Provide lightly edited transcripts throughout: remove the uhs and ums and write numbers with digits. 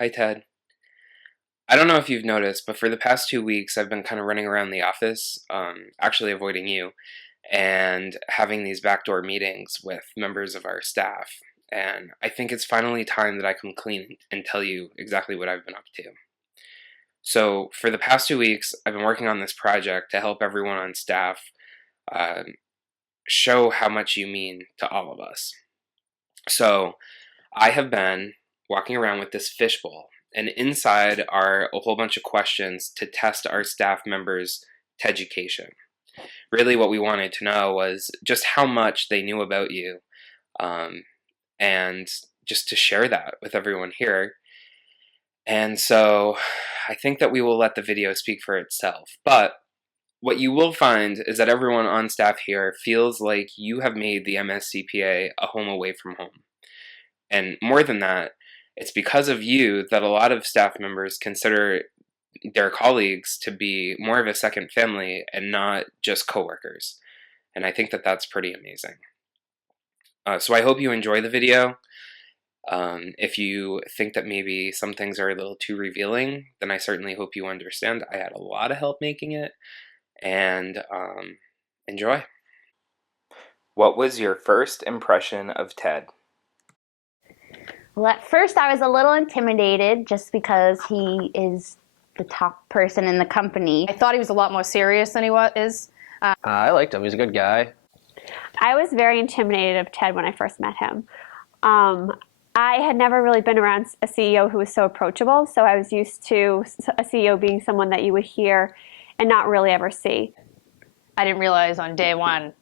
Hi, Ted. I don't know if you've noticed, but for the past 2 weeks, I've been kind of running around the office, actually avoiding you, and having these backdoor meetings with members of our staff. And I think it's finally time that I come clean and tell you exactly what I've been up to. So, for the past 2 weeks, I've been working on this project to help everyone on staff uh, show how much you mean to all of us. So, I have been walking around with this fishbowl, and inside are a whole bunch of questions to test our staff members' Teducation. Really, what we wanted to know was just how much they knew about you, um, and just to share that with everyone here. And so I think that we will let the video speak for itself. But what you will find is that everyone on staff here feels like you have made the MSCPA a home away from home. And more than that, it's because of you that a lot of staff members consider their colleagues to be more of a second family and not just coworkers. And I think that that's pretty amazing. So I hope you enjoy the video. If you think that maybe some things are a little too revealing, then I certainly hope you understand I had a lot of help making it. And enjoy. What was your first impression of Ted? Well, at first I was a little intimidated just because he is the top person in the company. I thought he was a lot more serious than he is. I liked him. He's a good guy. I was very intimidated of Ted when I first met him. I had never really been around a CEO who was so approachable, so I was used to a CEO being someone that you would hear and not really ever see. I didn't realize on day one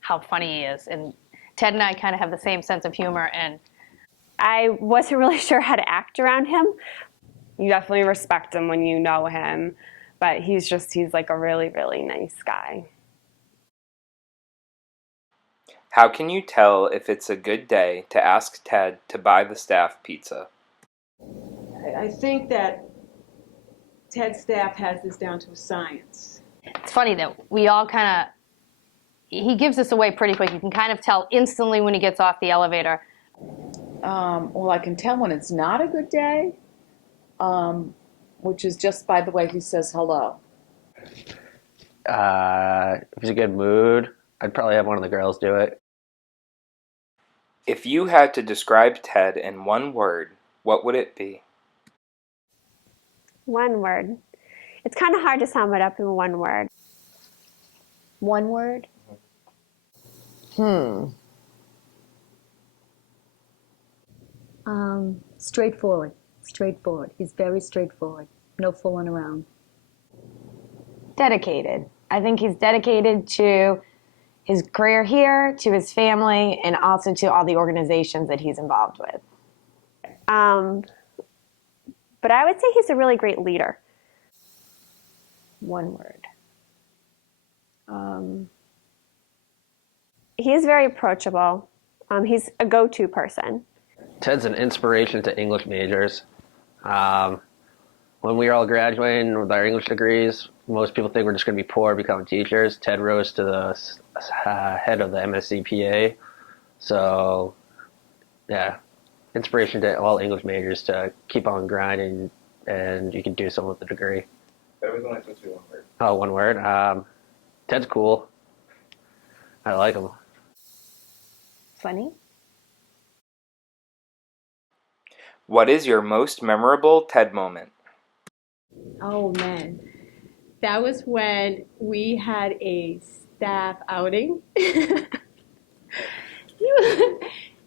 how funny he is. And Ted and I kind of have the same sense of humor, and I wasn't really sure how to act around him. You definitely respect him when you know him, but he's like a really, really nice guy. How can you tell if it's a good day to ask Ted to buy the staff pizza? I think that Ted's staff has this down to a science. it's funny that we all kind of, he gives us away pretty quick. You can kind of tell instantly when he gets off the elevator. Well, I can tell when it's not a good day, which is just by the way he says hello. If he's in a good mood, I'd probably have one of the girls do it. If you had to describe Ted in one word, what would it be? One word. It's kind of hard to sum it up in one word. One word? Straightforward. Straightforward. He's very straightforward. No fooling around. Dedicated. I think he's dedicated to his career here, to his family, and also to all the organizations that he's involved with. But I would say he's a really great leader. One word. He is very approachable. He's a go-to person. Ted's an inspiration to English majors. When we were all graduating with our English degrees, most people think we're just going to be poor, become teachers. Ted rose to the head of the MSCPA. So, yeah, inspiration to all English majors to keep on grinding, and you can do something with the degree. That was only supposed to be one word. Oh, one word. Ted's cool. I like him. Funny? What is your most memorable Ted moment? Oh man, that was when we had a staff outing. It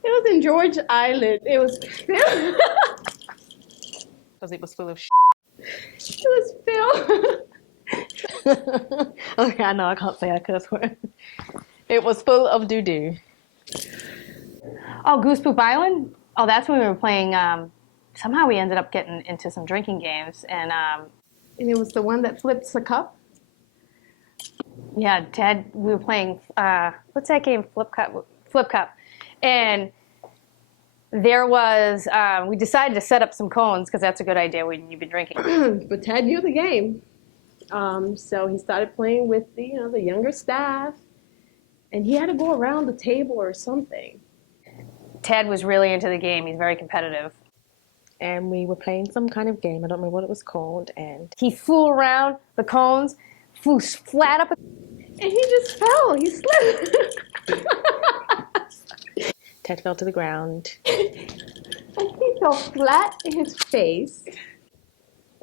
was in George Island. It was filled. Because it was full of It was filled. Okay, I know I can't say a curse word. It was full of doo-doo. Oh, Goose Poop Island? Oh, that's when we were playing, somehow we ended up getting into some drinking games, and it was the one that flips the cup? Yeah, Ted, we were playing, what's that game? Flip Cup. And there was, we decided to set up some cones, because that's a good idea when you've been drinking. But Ted knew the game. So he started playing with the younger staff, and he had to go around the table or something. Ted was really into the game. He's very competitive. and we were playing some kind of game. I don't remember what it was called. And he flew around the cones, flew flat up, And he just fell. He slipped. Ted fell to the ground. And he fell flat in his face.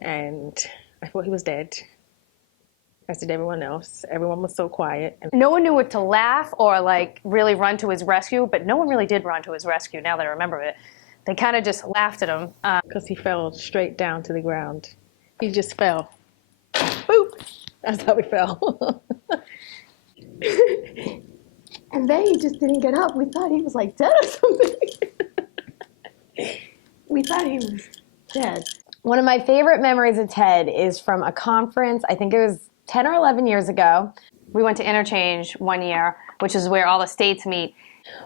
And I thought he was dead. As did everyone else. Everyone was so quiet. No one knew what to laugh or like really run to his rescue, but no one really did run to his rescue now that I remember it. They kind of just laughed at him. Because he fell straight down to the ground. He just fell. Boop! That's how he fell. And then he just didn't get up. We thought he was like dead or something. We thought he was dead. One of my favorite memories of Ted is from a conference, I think it was 10 or 11 years ago. We went to Interchange one year, which is where all the states meet.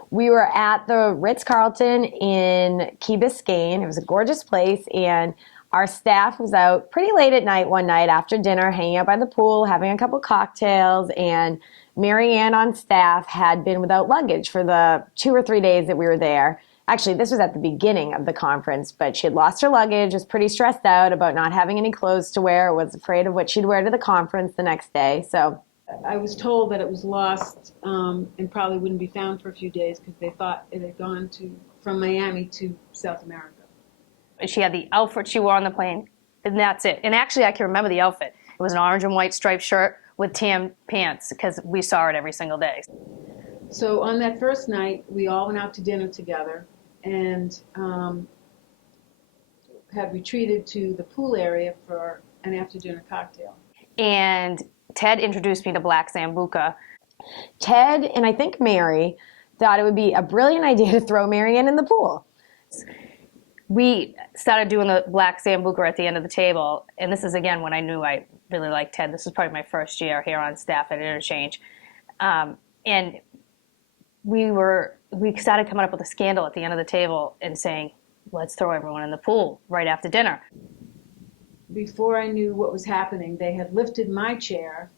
We were at the Ritz-Carlton in Key Biscayne. It was a gorgeous place, and our staff was out pretty late at night one night after dinner, hanging out by the pool, having a couple cocktails, and Mary Ann on staff had been without luggage for the 2 or 3 days that we were there. Actually, this was at the beginning of the conference, but she had lost her luggage, was pretty stressed out about not having any clothes to wear, was afraid of what she'd wear to the conference the next day. So I was told that it was lost and probably wouldn't be found for a few days because they thought it had gone from Miami to South America. She had the outfit she wore on the plane, and that's it. And actually, I can remember the outfit. It was an orange and white striped shirt with tan pants because we saw it every single day. So on that first night, we all went out to dinner together and had retreated to the pool area for an after-dinner cocktail. And Ted introduced me to Black Sambuca. Ted and I think Mary thought it would be a brilliant idea to throw Mary Ann in the pool. We started doing the Black Sambuca at the end of the table, and this is again when I knew I really liked Ted. This was probably my first year here on staff at Interchange. And we started coming up with a scandal at the end of the table and saying, let's throw everyone in the pool right after dinner. Before I knew what was happening, they had lifted my chair.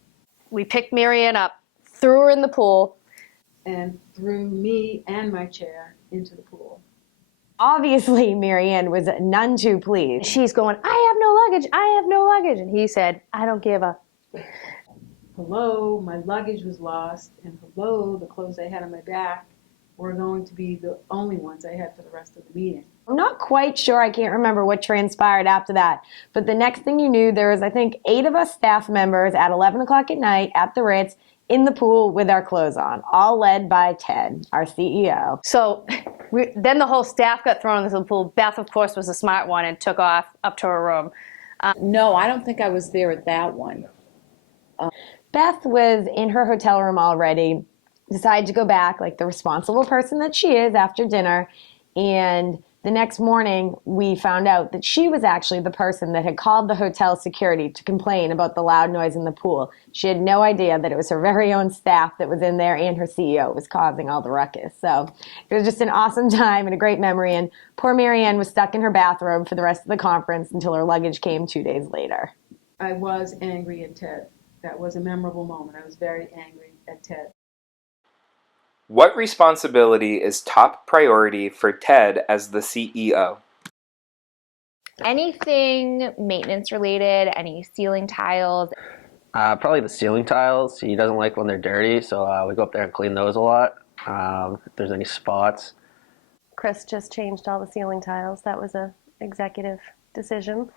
We picked Mary Ann up, threw her in the pool, and threw me and my chair into the pool. Obviously, Mary Ann was none too pleased. She's going, I have no luggage, I have no luggage. And he said, I don't give a. Hello, my luggage was lost, and hello, the clothes I had on my back were going to be the only ones I had for the rest of the meeting. I'm not quite sure, I can't remember what transpired after that, but the next thing you knew, there was, I think, 8 of us staff members at 11 o'clock at night at the Ritz in the pool with our clothes on, all led by Ted, our CEO. So then the whole staff got thrown into the pool. Beth, of course, was the smart one and took off up to her room. No, I don't think I was there at that one. Beth was in her hotel room already, decided to go back like the responsible person that she is after dinner, and the next morning we found out that she was actually the person that had called the hotel security to complain about the loud noise in the pool. She had no idea that it was her very own staff that was in there and her CEO was causing all the ruckus. So it was just an awesome time and a great memory, and poor Mary Ann was stuck in her bathrobe for the rest of the conference until her luggage came 2 days later. I was angry at Ted. That was a memorable moment. I was very angry at Ted. What responsibility is top priority for Ted as the CEO? Anything maintenance related, any ceiling tiles. Probably the ceiling tiles. He doesn't like when they're dirty, so we go up there and clean those a lot. If there's any spots. Chris just changed all the ceiling tiles. That was a executive decision.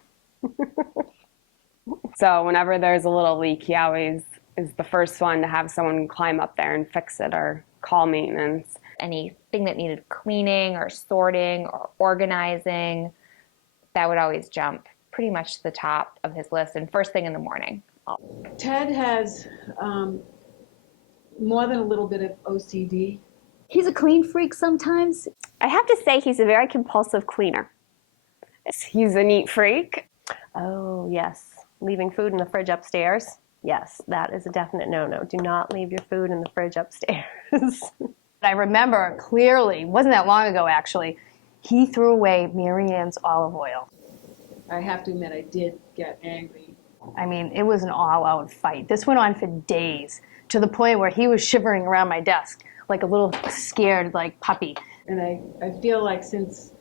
So whenever there's a little leak, he always is the first one to have someone climb up there and fix it or call maintenance. Anything that needed cleaning or sorting or organizing, that would always jump pretty much to the top of his list and first thing in the morning. Ted has more than a little bit of OCD. He's a clean freak sometimes. I have to say he's a very compulsive cleaner. He's a neat freak. Oh, yes. Leaving food in the fridge upstairs. Yes, that is a definite no-no. Do not leave your food in the fridge upstairs. I remember clearly, wasn't that long ago actually, he threw away Mary Ann's olive oil. I have to admit, I did get angry. I mean, it was an all-out fight. This went on for days, to the point where he was shivering around my desk like a little scared, like, puppy. And I feel like since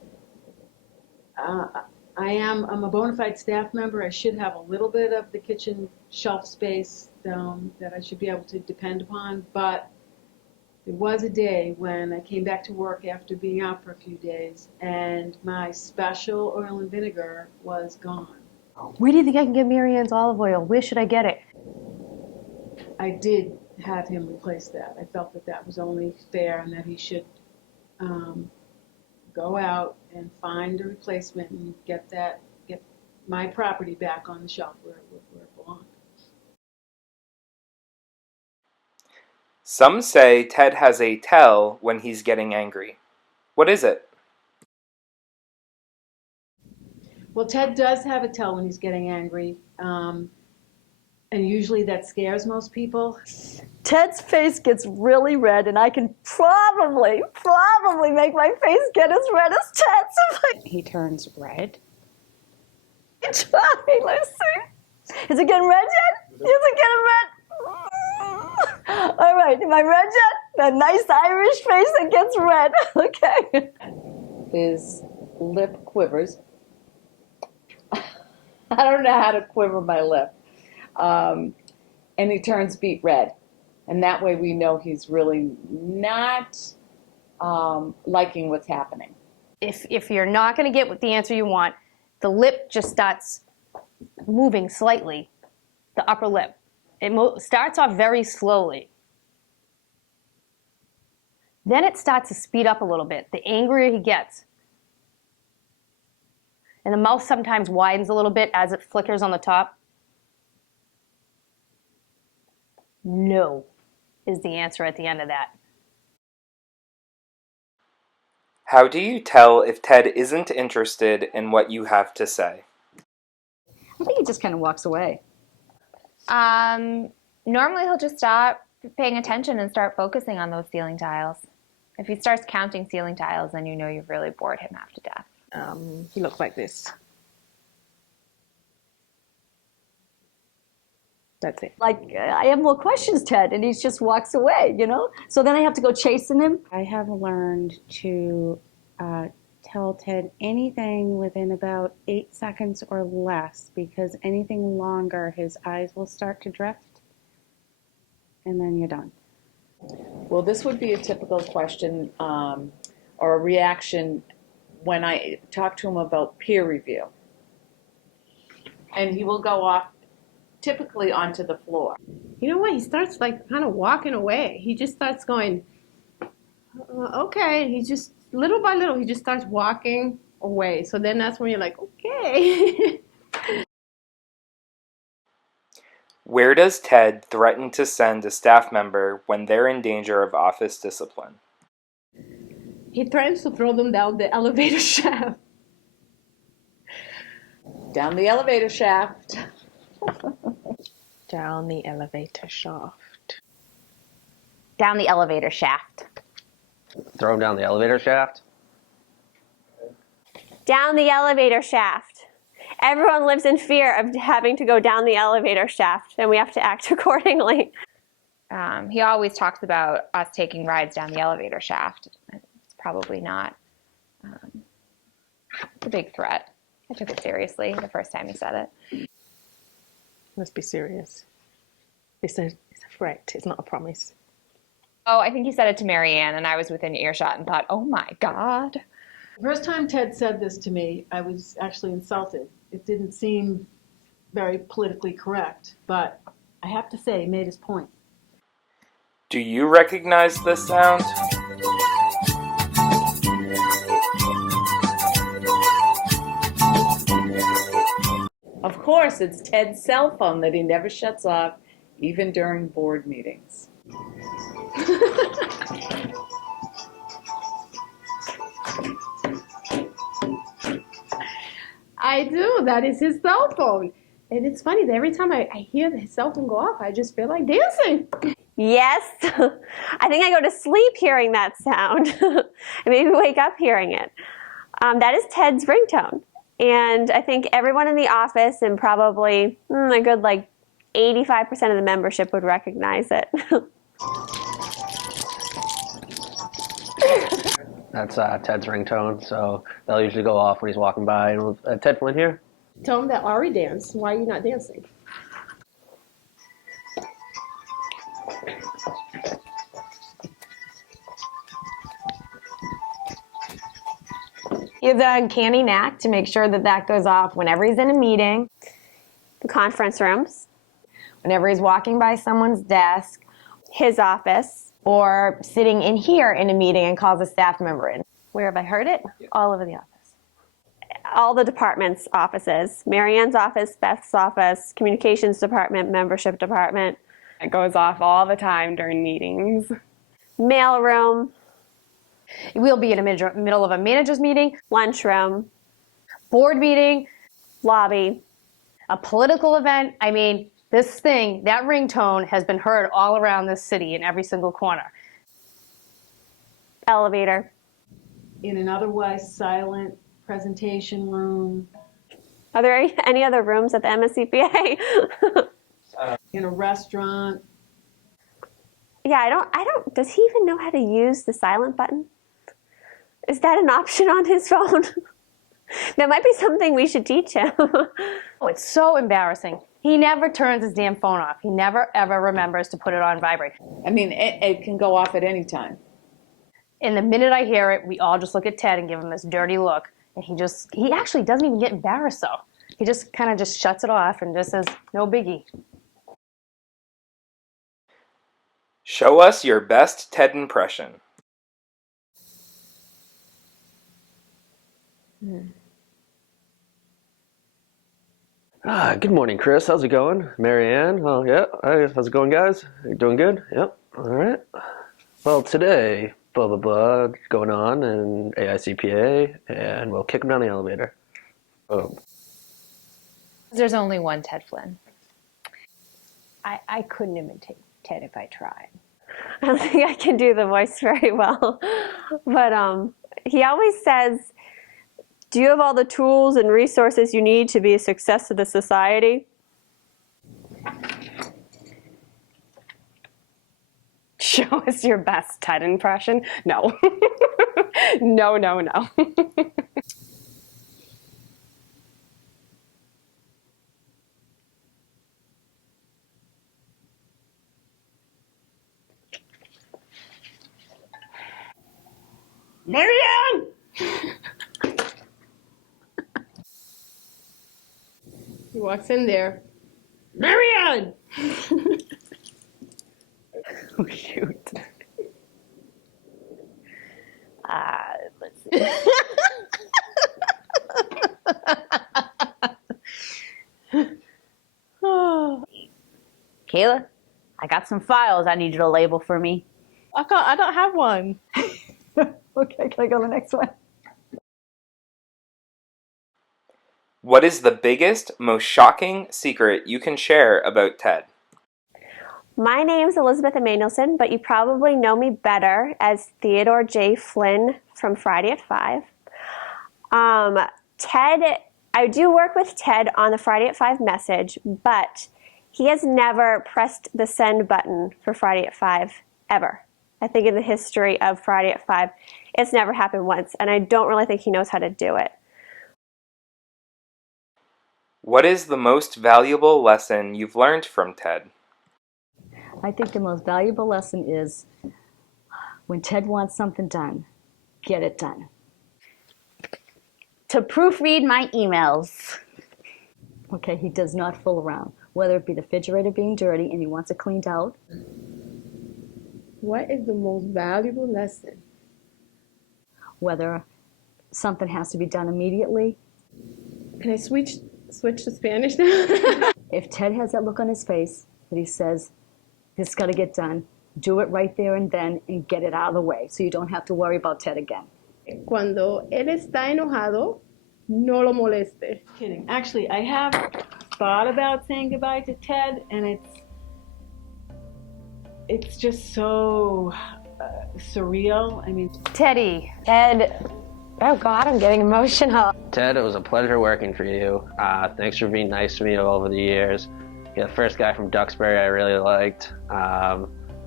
I'm a bona fide staff member. I should have a little bit of the kitchen shelf space that I should be able to depend upon, but there was a day when I came back to work after being out for a few days, and my special oil and vinegar was gone. Where do you think I can get Mary Ann's olive oil? Where should I get it? I did have him replace that. I felt that that was only fair and that he should go out and find a replacement and get my property back on the shelf where it belonged. Some say Ted has a tell when he's getting angry. What is it? Well, Ted does have a tell when he's getting angry, and usually that scares most people. Ted's face gets really red, and I can probably make my face get as red as Ted's. He turns red. Try, Lucy. Is it getting red yet? Is it getting red? All right, am I red yet? That nice Irish face that gets red. Okay. His lip quivers. I don't know how to quiver my lip. And he turns beet red. And that way we know he's really not liking what's happening. If you're not going to get the answer you want, the lip just starts moving slightly, the upper lip. It starts off very slowly. Then it starts to speed up a little bit, the angrier he gets. And the mouth sometimes widens a little bit as it flickers on the top. No is the answer at the end of that. How do you tell if Ted isn't interested in what you have to say? I think he just kind of walks away. Normally he'll just stop paying attention and start focusing on those ceiling tiles. If he starts counting ceiling tiles, then you know you've really bored him half to death. He looks like this. That's it. Like, I have more questions, Ted, and he just walks away, you know? So then I have to go chasing him. I have learned to tell Ted anything within about 8 seconds or less, because anything longer, his eyes will start to drift, and then you're done. Well, this would be a typical question or a reaction when I talk to him about peer review. And he will go off typically onto the floor. You know what? He starts like kind of walking away. He just starts going, okay. He just, little by little, he just starts walking away. So then that's when you're like, okay. Where does Ted threaten to send a staff member when they're in danger of office discipline? He threatens to throw them down the elevator shaft. Down the elevator shaft. Down the elevator shaft. Down the elevator shaft. Throw him down the elevator shaft? Down the elevator shaft. Everyone lives in fear of having to go down the elevator shaft, and we have to act accordingly. He always talks about us taking rides down the elevator shaft. It's probably not it's a big threat. I took it seriously the first time he said it. Let's be serious. It's a threat. It's not a promise. Oh, I think he said it to Mary Ann, and I was within earshot and thought, oh my God. The first time Ted said this to me, I was actually insulted. It didn't seem very politically correct, but I have to say, he made his point. Do you recognize this sound? Of course, it's Ted's cell phone that he never shuts off, even during board meetings. I do. That is his cell phone. And it's funny that every time I hear his cell phone go off, I just feel like dancing. Yes. I think I go to sleep hearing that sound. I maybe wake up hearing it. That is Ted's ringtone. And I think everyone in the office and probably a good 85% of the membership would recognize it. That's Ted's ringtone, so they'll usually go off when he's walking by. And Ted Flynn here. Tell him that Ari danced. Why are you not dancing? He has an uncanny knack to make sure that that goes off whenever he's in a meeting, The conference rooms, whenever he's walking by someone's desk, his office, or sitting in here in a meeting and calls a staff member in. Where have I heard it? All over the office. all the departments' offices. Marianne's office, Beth's office, communications department, membership department. It goes off all the time during meetings. Mail room. We'll be in the middle of a manager's meeting, lunchroom, board meeting, lobby, a political event. I mean, this thing, that ringtone has been heard all around this city in every single corner. Elevator. In an otherwise silent presentation room. Are there any other rooms at the MSCPA? In a restaurant. Yeah, I don't, does he even know how to use the silent button? Is that an option on his phone? That might be something we should teach him. Oh, it's so embarrassing. He never turns his damn phone off. He never, ever remembers to put it on vibrate. I mean, it can go off at any time. And the minute I hear it, we all just look at Ted and give him this dirty look. And he actually doesn't even get embarrassed though. He just kind of just shuts it off and just says, no biggie. Show us your best Ted impression. Good morning, Chris. How's it going? Marianne? Oh, yeah. How's it going, guys? You doing good? Yep. All right. Well, today, blah, blah, blah, going on in AICPA, and we'll kick him down the elevator. Boom. There's only one Ted Flynn. I couldn't imitate Ted if I tried. I don't think I can do the voice very well. But he always says, do you have all the tools and resources you need to be a success to the society? Show us your best Ted impression? No. No. Marianne! He walks in there. Marianne! Oh, shoot. Let's see. Kayla, I got some files I need you to label for me. I don't have one. Okay, can I go to the next one? What is the biggest, most shocking secret you can share about Ted? My name's Elizabeth Emanuelson, but you probably know me better as Theodore J. Flynn from Friday at 5. Ted, I do work with Ted on the Friday at 5 message, but he has never pressed the send button for Friday at 5, ever. I think in the history of Friday at 5, it's never happened once, and I don't really think he knows how to do it. What is the most valuable lesson you've learned from Ted? I think the most valuable lesson is when Ted wants something done, get it done. To proofread my emails. Okay, he does not fool around. Whether it be the refrigerator being dirty and he wants it cleaned out. What is the most valuable lesson? Whether something has to be done immediately. Can I switch to Spanish now? If Ted has that look on his face that he says, this has got to get done, do it right there and then and get it out of the way so you don't have to worry about Ted again. Cuando él está enojado, no lo moleste. Kidding. Actually, I have thought about saying goodbye to Ted, and it's just so surreal. I mean, Teddy. Ted, oh God, I'm getting emotional. Ted, it was a pleasure working for you. Thanks for being nice to me over the years. You're the first guy from Duxbury I really liked.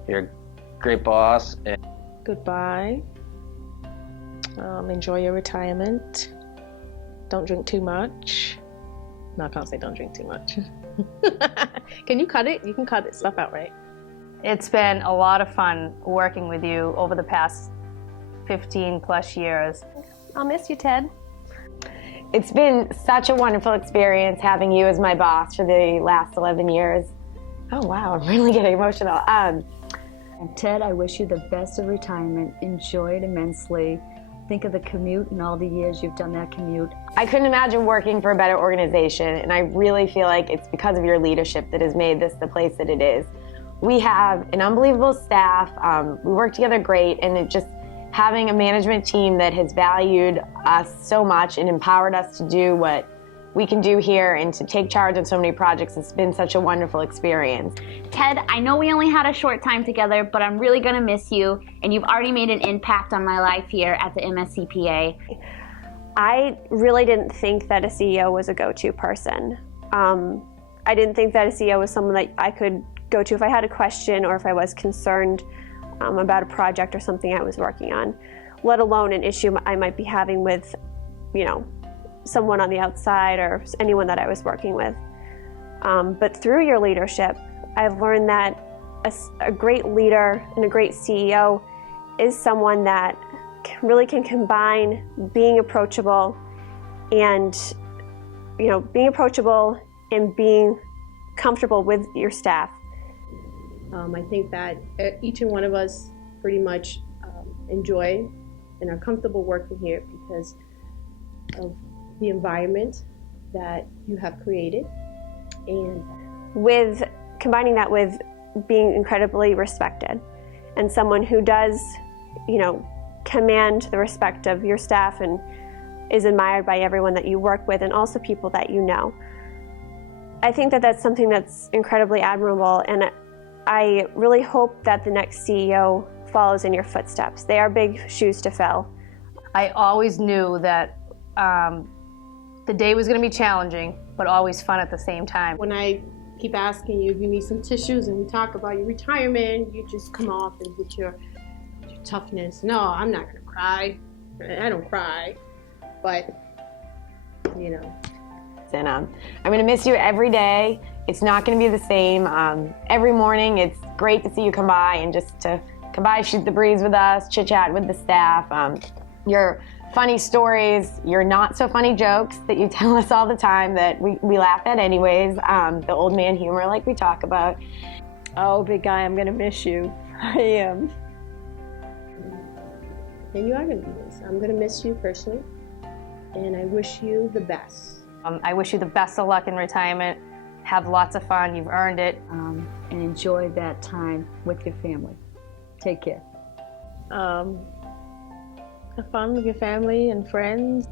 You're a great boss. Goodbye. Enjoy your retirement. Don't drink too much. No, I can't say don't drink too much. Can you cut it? You can cut stuff out, right? It's been a lot of fun working with you over the past 15 plus years. I'll miss you, Ted. It's been such a wonderful experience having you as my boss for the last 11 years. Oh, wow, I'm really getting emotional. And Ted, I wish you the best of retirement. Enjoy it immensely. Think of the commute and all the years you've done that commute. I couldn't imagine working for a better organization, and I really feel like it's because of your leadership that has made this the place that it is. We have an unbelievable staff. We work together great, and it just having a management team that has valued us so much and empowered us to do what we can do here and to take charge of so many projects. It's been such a wonderful experience. Ted, I know we only had a short time together, but I'm really gonna miss you, and you've already made an impact on my life here at the MSCPA. I really didn't think that a CEO was a go-to person. I didn't think that a CEO was someone that I could go to if I had a question or if I was concerned about a project or something I was working on, let alone an issue I might be having with, someone on the outside or anyone that I was working with. But through your leadership, I've learned that a great leader and a great CEO is someone that really can combine being approachable and, being comfortable with your staff. I think that each and one of us pretty much enjoy and are comfortable working here because of the environment that you have created. And with combining that with being incredibly respected and someone who does, command the respect of your staff and is admired by everyone that you work with and also people that you know. I think that that's something that's incredibly admirable, and I really hope that the next CEO follows in your footsteps. They are big shoes to fill. I always knew that the day was going to be challenging, but always fun at the same time. when I keep asking you if you need some tissues and we talk about your retirement, you just come off and with your toughness. No, I'm not gonna cry. I don't cry, but And I'm going to miss you every day. It's not going to be the same. Every morning, it's great to see you come by and just to come by, shoot the breeze with us, chit chat with the staff. Your funny stories, your not so funny jokes that you tell us all the time that we laugh at anyways. The old man humor like we talk about. Oh, big guy, I'm going to miss you. I am. and you are gonna be missed. I'm gonna miss you personally, and I wish you the best. I wish you the best of luck in retirement. Have lots of fun. You've earned it. And enjoy that time with your family. Take care. Have fun with your family and friends.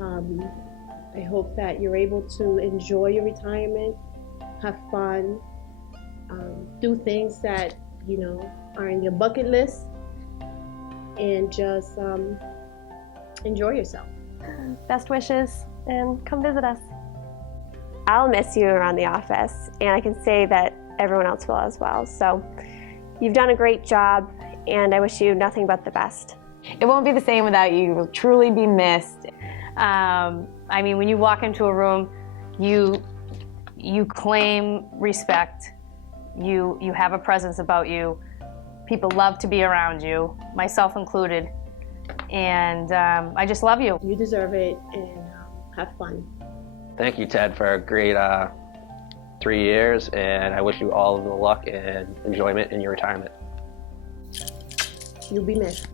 I hope that you're able to enjoy your retirement, have fun, do things that are in your bucket list, and just enjoy yourself. Best wishes, and come visit us. I'll miss you around the office, and I can say that everyone else will as well. So you've done a great job, and I wish you nothing but the best. It won't be the same without you. You will truly be missed. I mean, when you walk into a room, you claim respect. You have a presence about you. People love to be around you, myself included. And I just love you. You deserve it, and have fun. Thank you, Ted, for a great 3 years, and I wish you all of the luck and enjoyment in your retirement. You'll be missed.